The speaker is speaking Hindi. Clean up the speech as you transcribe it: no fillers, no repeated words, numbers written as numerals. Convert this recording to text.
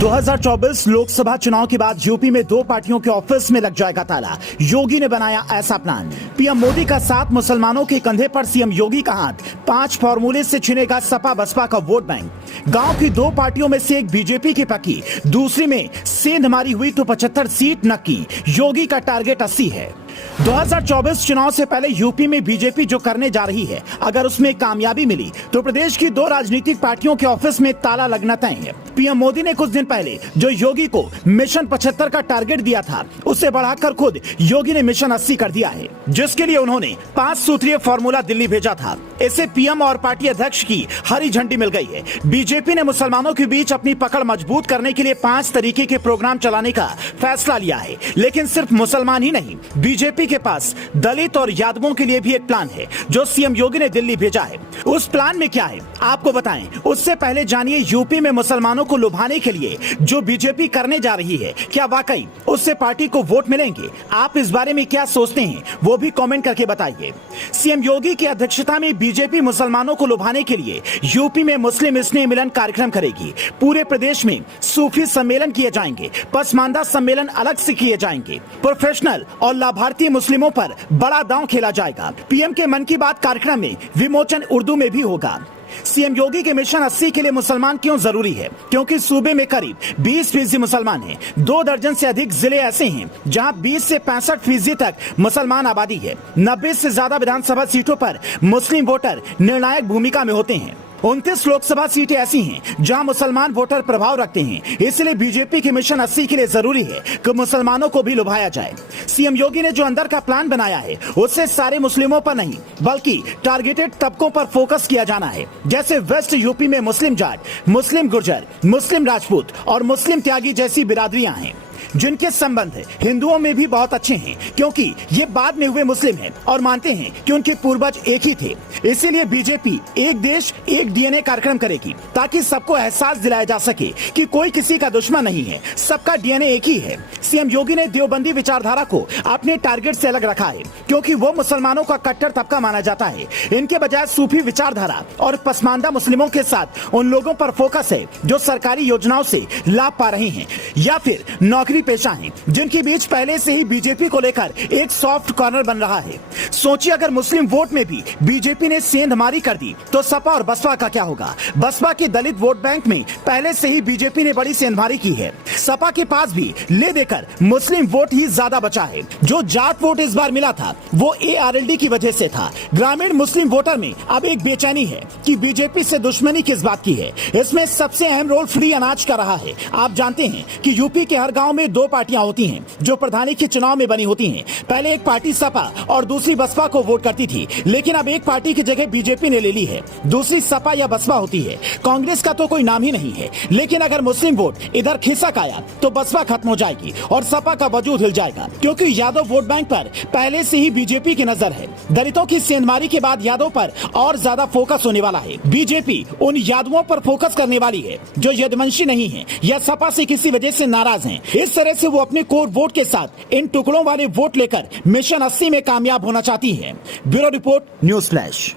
2024 लोकसभा चुनाव के बाद यूपी में दो पार्टियों के ऑफिस में लग जाएगा ताला। योगी ने बनाया ऐसा प्लान। पीएम मोदी का साथ मुसलमानों के कंधे पर सीएम योगी का हाथ। 5 फॉर्मूले से छिनेगा सपा बसपा का वोट बैंक। गांव की दो पार्टियों में से एक बीजेपी की पकी, दूसरी में सेंध मारी हुई तो 75 सीट नक्की। योगी का टारगेट 80 है। 2024 चुनाव से पहले यूपी में बीजेपी जो करने जा रही है, अगर उसमें कामयाबी मिली तो प्रदेश की दो राजनीतिक पार्टियों के ऑफिस में ताला लगना तय है। पीएम मोदी ने कुछ दिन पहले जो योगी को मिशन 75 का टारगेट दिया था, उससे बढ़ाकर खुद योगी ने मिशन 80 कर दिया है, जिसके लिए उन्होंने 5 सूत्रीय फॉर्मूला दिल्ली भेजा था। इसे पीएम और पार्टी अध्यक्ष की हरी झंडी मिल गई है। बीजेपी ने मुसलमानों के बीच अपनी पकड़ मजबूत करने के लिए 5 तरीके के प्रोग्राम चलाने का फैसला लिया है। लेकिन सिर्फ मुसलमान ही नहीं, बीजेपी के पास दलित और यादवों के लिए भी एक प्लान है जो सीएम योगी ने दिल्ली भेजा है। उस प्लान में क्या है आपको बताएं, उससे पहले जानिए यूपी में मुसलमानों को लुभाने के लिए जो बीजेपी करने जा रही है, क्या वाकई उससे पार्टी को वोट मिलेंगे? आप इस बारे में क्या सोचते हैं वो भी कमेंट करके बताइए। सीएम योगी की अध्यक्षता में बीजेपी मुसलमानों को लुभाने के लिए यूपी में मुस्लिम स्नेह मिलन कार्यक्रम करेगी। पूरे प्रदेश में सूफी सम्मेलन किए जाएंगे, पसमानदा सम्मेलन अलग से किए जाएंगे। प्रोफेशनल और लाभार्थी मुस्लिमों पर बड़ा दांव खेला जाएगा। पीएम के मन की बात कार्यक्रम में विमोचन उर्दू में भी होगा। सीएम योगी के मिशन 80 के लिए मुसलमान क्यों जरूरी है? क्योंकि सूबे में करीब 20% मुसलमान हैं। 2 दर्जन से अधिक जिले ऐसे हैं जहां 20 से 65% तक मुसलमान आबादी है। 90 से ज्यादा विधानसभा सीटों पर मुस्लिम वोटर निर्णायक भूमिका में होते हैं। 29 लोकसभा सीटें ऐसी हैं जहां मुसलमान वोटर प्रभाव रखते हैं। इसलिए बीजेपी के मिशन 80 के लिए जरूरी है कि मुसलमानों को भी लुभाया जाए। सीएम योगी ने जो अंदर का प्लान बनाया है, उससे सारे मुस्लिमों पर नहीं बल्कि टारगेटेड तबकों पर फोकस किया जाना है। जैसे वेस्ट यूपी में मुस्लिम जाट, मुस्लिम गुर्जर, मुस्लिम राजपूत और मुस्लिम त्यागी जैसी बिरादरियां हैं, जिनके संबंध हिंदुओं में भी बहुत अच्छे हैं, क्योंकि ये बाद में हुए मुस्लिम हैं और मानते हैं कि उनके पूर्वज एक ही थे। इसीलिए बीजेपी एक देश एक डीएनए कार्यक्रम करेगी ताकि सबको एहसास दिलाया जा सके कि कोई किसी का दुश्मन नहीं है, सबका डीएनए एक ही है। सीएम योगी ने देवबंदी विचारधारा को अपने टारगेट से अलग रखा है, क्योंकि वो मुसलमानों का कट्टर तबका माना जाता है। इनके बजाय सूफी विचारधारा और पसमानदा मुस्लिमों के साथ उन लोगों पर फोकस है जो सरकारी योजनाओं से लाभ पा रहे हैं या फिर नौकरी पेशा हैं, जिनके बीच पहले से ही बीजेपी को लेकर एक सॉफ्ट कॉर्नर बन रहा है। सोचिए अगर मुस्लिम वोट में भी बीजेपी ने सेंधमारी कर दी तो सपा और बसपा का क्या होगा? बसपा के दलित वोट बैंक में पहले से ही बीजेपी ने बड़ी सेंधमारी की है। सपा के पास भी ले देकर मुस्लिम वोट ही ज्यादा बचा है। जो जाट वोट इस बार मिला था वो ARLD की वजह से था। ग्रामीण मुस्लिम वोटर में अब एक बेचैनी है कि बीजेपी से दुश्मनी किस बात की है। इसमें सबसे अहम रोल फ्री अनाज का रहा है। आप जानते हैं कि यूपी के हर गाँव में 2 पार्टियां होती हैं जो प्रधानी के चुनाव में बनी होती हैं। पहले एक पार्टी सपा और दूसरी बसपा को वोट करती थी, लेकिन अब एक पार्टी की जगह बीजेपी ने ले ली है। दूसरी सपा या बसपा होती है। कांग्रेस का तो कोई नाम ही नहीं है। लेकिन अगर मुस्लिम वोट इधर खिसक आया तो बसपा खत्म हो जाएगी और सपा का वजूद हिल जाएगा, क्योंकि यादव वोट बैंक पर पहले से ही बीजेपी की नजर है। दलितों की सेंधमारी के बाद यादव पर और ज्यादा फोकस होने वाला है। बीजेपी उन यादवों पर फोकस करने वाली है जो यदुवंशी नहीं है या सपा से किसी वजह से नाराज हैं। इस तरह से वो अपने कोर वोट के साथ इन टुकड़ों वाले वोट लेकर मिशन 80 में कामयाब होना चाहती है। Bureau report, news flash.